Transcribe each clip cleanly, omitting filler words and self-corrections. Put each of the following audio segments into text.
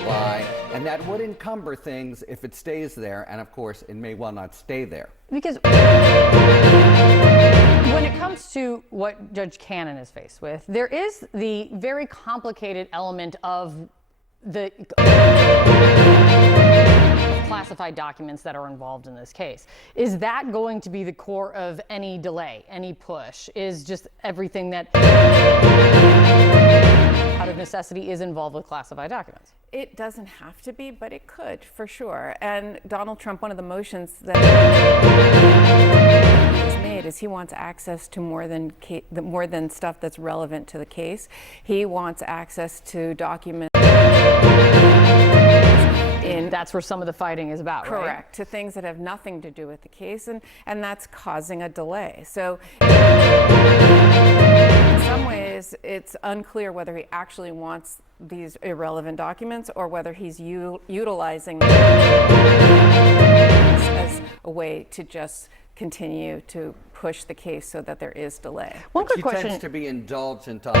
July, and that would encumber things if it stays there, and of course, it may well not stay there. Because when it comes to what Judge Cannon is faced with, there is the very complicated element of the classified documents that are involved in this case. Is that going to be the core of any delay, any push? Is just everything that out of necessity is involved with classified documents? It doesn't have to be, but it could, for sure. And Donald Trump, one of the motions that he has made is he wants access to more than stuff that's relevant to the case. He wants access to documents. That's where some of the fighting is about, right? Correct, to things that have nothing to do with the case, and that's causing a delay. So in some ways, it's unclear whether he actually wants these irrelevant documents or whether he's utilizing them as a way to just continue to push the case so that there is delay. One quick question. She tends to be indulgent on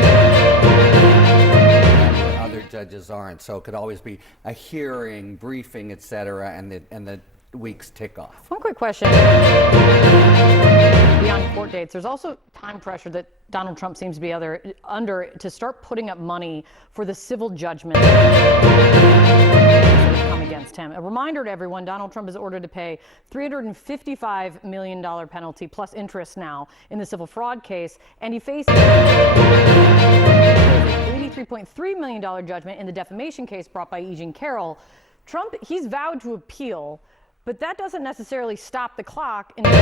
other judges aren't, so it could always be a hearing, briefing, etc., and the weeks tick off. One quick question. Beyond court dates, there's also time pressure that Donald Trump seems to be under to start putting up money for the civil judgment that have come against him. A reminder to everyone, Donald Trump is ordered to pay $355 million penalty plus interest now in the civil fraud case, and he faces an $83.3 million judgment in the defamation case brought by E. Jean Carroll. Trump, he's vowed to appeal, but that doesn't necessarily stop the clock in terms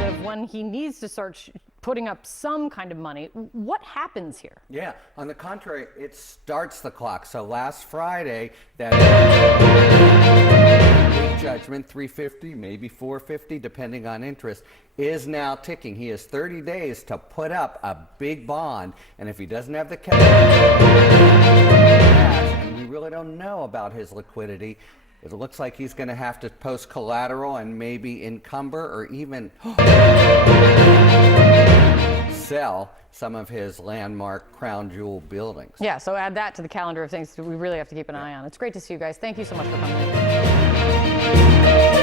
of when he needs to start putting up some kind of money. What happens here? Yeah, on the contrary, it starts the clock. So last Friday, that big judgment, $350, maybe $450, depending on interest, is now ticking. He has 30 days to put up a big bond, and if he doesn't have the cash, and we really don't know about his liquidity, it looks like he's going to have to post collateral and maybe encumber or even sell some of his landmark crown jewel buildings. Yeah, so add that to the calendar of things that we really have to keep an eye on. It's great to see you guys. Thank you so much for coming in.